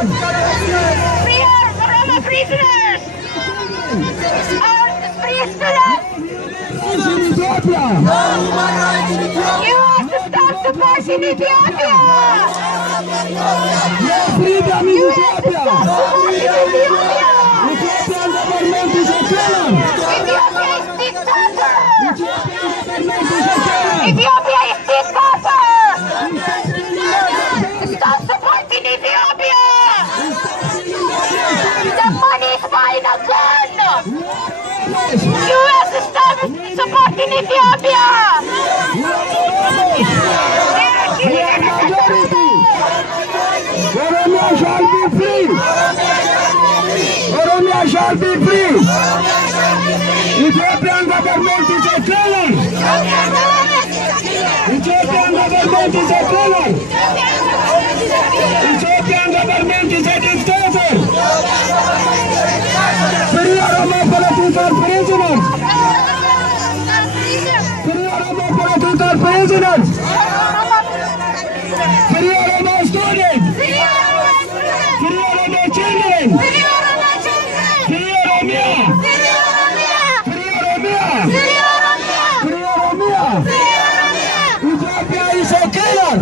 Free our Oromo prisoners! Our free students! You have to stop the force in Ethiopia! Freedom in You have to Ethiopia! stop the force in Ethiopia! Ethiopian government is a killer! Ethiopia is dictator! Ethiopian government is a killer! Ethiopia is dictator! Stop supporting Ethiopia! The money is buying a gun! You have to stop supporting Ethiopia! We are majority! Oromo shall be free! Oromo shall be free! Ethiopian government is a killer! Ethiopian government is a killer! Ethiopian government is a dictator! Free Oromo political prisoners! Free Oromo political prisoners! Free Oromo students! Free Oromo children! Free Oromia! Free Oromia! Free Oromia! Ethiopia is a killer!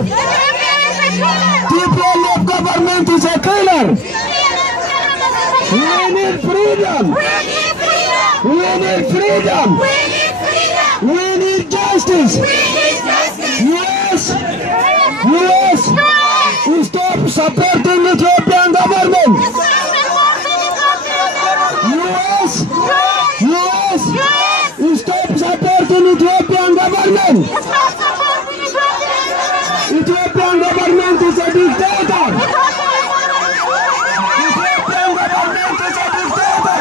TPLF government is a killer! We need freedom! We need freedom! We need justice! Yes! Yes! Stop supporting Ethiopian government! Yes! Yes! Stop supporting Ethiopian government! Ethiopian government is a dictator! Ethiopian government is a dictator!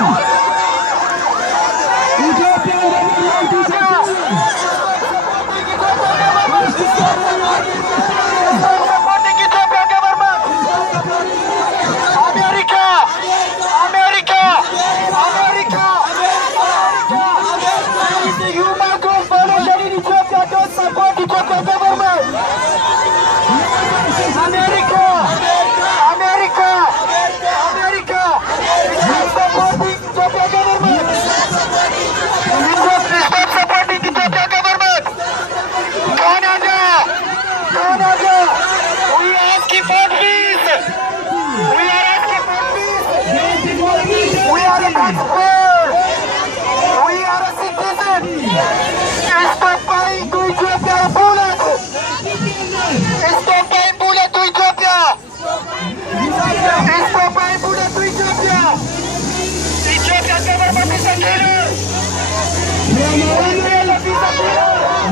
Ethiopian government is a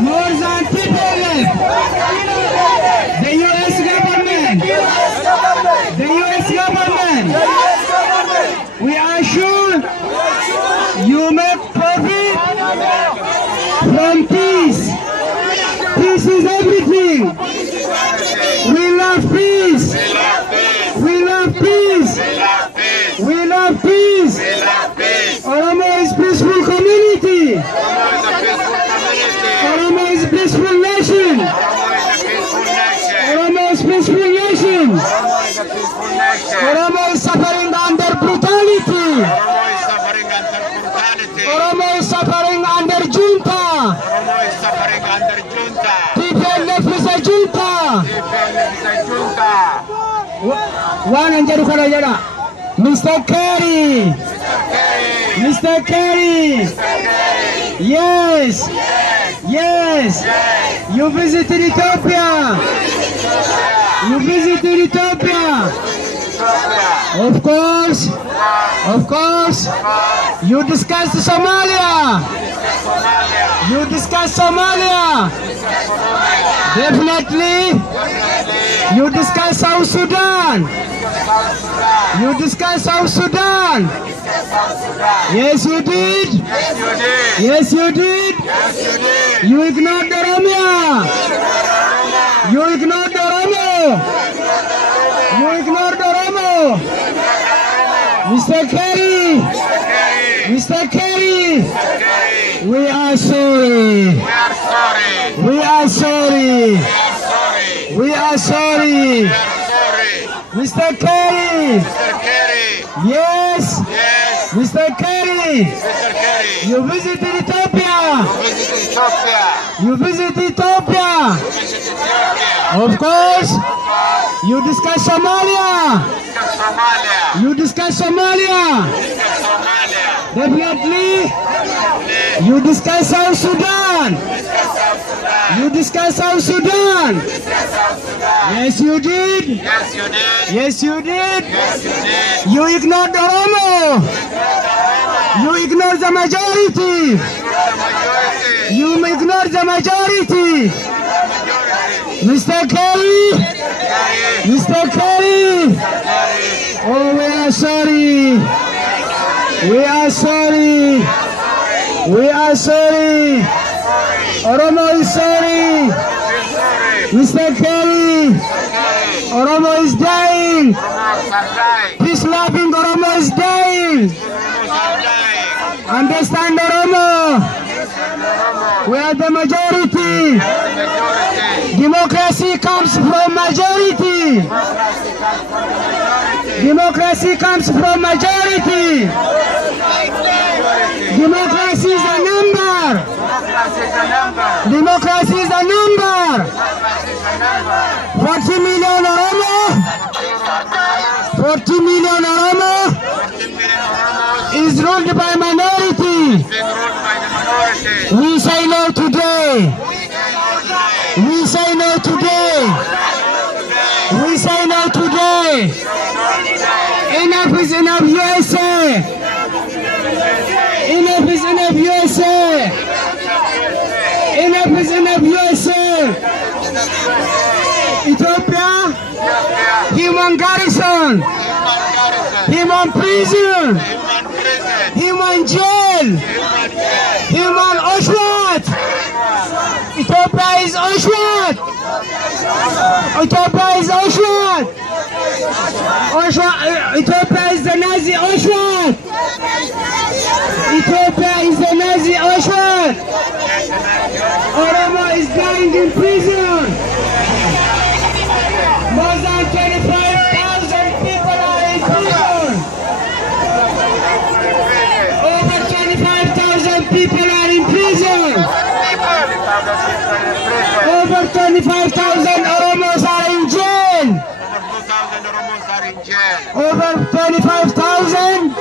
more than people left. The US government. The US government. We are sure you make profit from peace. Peace is everything. We love peace. We love peace. We love peace. Oromo is peaceful community. Oromo is a peaceful nation. Oromo is peaceful nation. Oromo is suffering under brutality. Oromo is suffering under junta. TPLF is a junta. One and Jerukara. Mr. Kerry. Mr. Kerry. Yes. Yes. You visited Ethiopia. You visited Ethiopia. Of course. Of course. You discussed Somalia. You discussed Somalia. Definitely. You discussed South Sudan. You discussed South Sudan. Yes, you did. Yes, you did. You ignored the Oromia. You ignored the Oromo. You ignored the Oromo. Mr. Kerry. Mr. Kerry. We are sorry. We are sorry. We are sorry. Mr. Kerry. Mr. Kerry. Yes. Yes. Mr. Kerry. Mr. Kerry. You visited Ethiopia. Visit Ethiopia. You visit Ethiopia. Visit Ethiopia. Of course. You discuss Somalia. Discuss Somalia. You discuss Somalia. Discuss Somalia. Definitely. You discuss South Sudan. Discuss South Sudan. You discuss South Sudan. Discuss South Sudan. Yes, you did. Yes, you did. Yes, you did. Yes, you did. You ignored Oromo. You ignored the majority. The majority. You ignored the majority. Majority. Mr. Kerry. Kerry. Mr. Kerry. Kerry. Oh, we are sorry. We are sorry. We are sorry. Oromo is sorry. Feel sorry. Mr. Kerry. Kerry. Oromo is dying. Oromos are dying. Peace loving Oromo is dying. Oromos are dying. Understand Oromo. Oromos. We are the majority. The majority. Democracy comes from majority. Democracy comes from majority. Democracy is a number. Democracy is a number. Democracy is a number. Democracy is a number. 40 million Oromo. 40 million Oromo 14 million Oromos is ruled by minority. being ruled by the minority. We say no today. We say no today. We say no today. Enough is enough, USA. Enough is enough, USA. Enough is enough, USA. Ethiopia, human garrison, human prison, human jail, human Auschwitz. Ethiopia is Auschwitz. Ethiopia is Auschwitz. Ethiopia is the Nazi Auschwitz. Ethiopia is the Nazi Auschwitz. Oromo is dying in prison. More than 25,000 people are in prison. Over 25,000 people are in prison. Over 25,000 Oromos are in jail. Over 25,000.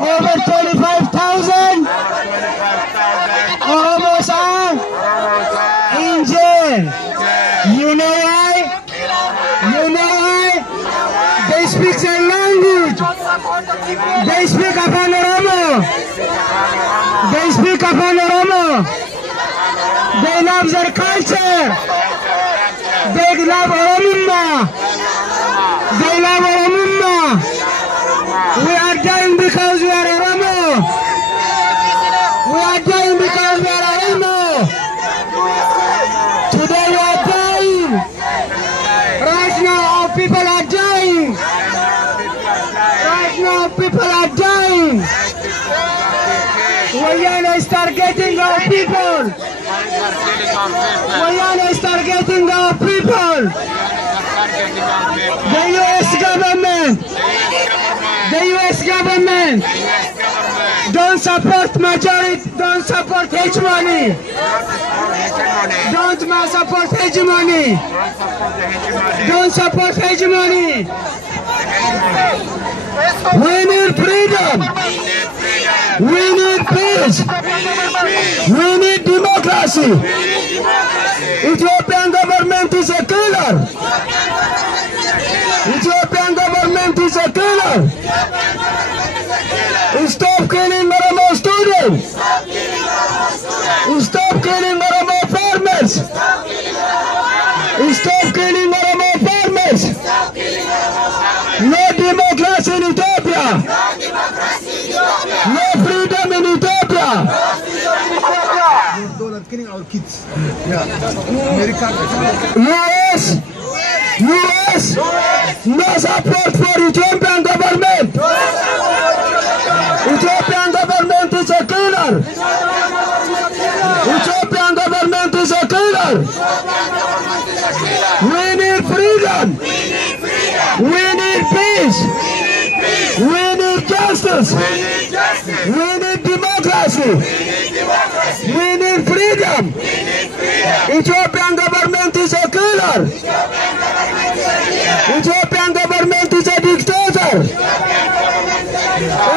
Over 25,000 Oromos are in jail. You know why? You know why? They speak their language. They speak upon Oromo. They speak upon Oromo. They love their culture. They love Oromumma. They love Oromumma. We are dying because we are Oromo. We are dying because we are Oromo. Today we are dying. Right now our people are dying. Right now people are dying. Wayana is targeting our people. Wayana is targeting our people. The U.S. government. The U.S. government. Don't support majority. Don't support hegemony. Don't support hegemony. Don't support hegemony. We need freedom. We need peace. We need democracy. Ethiopian government is a killer. Ethiopian government is a killer. Stop killing Oromo students. Stop killing Oromo farmers. Stop killing Oromo farmers. No democracy in Ethiopia. No freedom in Ethiopia. Killing our kids. Yeah. America. US, no support for Ethiopian government. Ethiopian government is a killer. Ethiopian government is a killer. We need freedom. We need peace. We need justice. We need democracy. We need freedom. Ethiopian government is a killer. Ethiopian government is a dictator.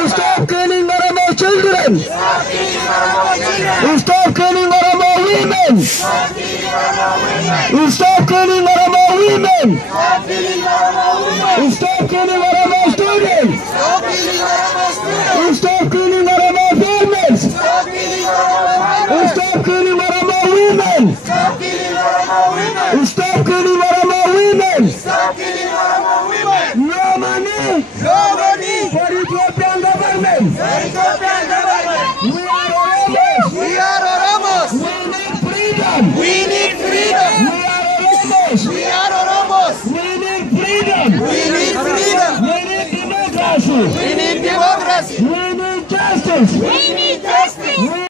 Stop killing Oromo children. Stop killing Oromo women. Stop killing Oromo women. Stop killing Oromo students. Stop killing Oromo farmers. Stop killing Oromo women. Stop killing Oromo women. No money. No money for Ethiopian government. We are Oromos. We are Oromos. We need freedom. We need freedom. We are Oromos. We are Oromos. We need freedom. We need freedom. We need democracy. We need democracy. We need justice.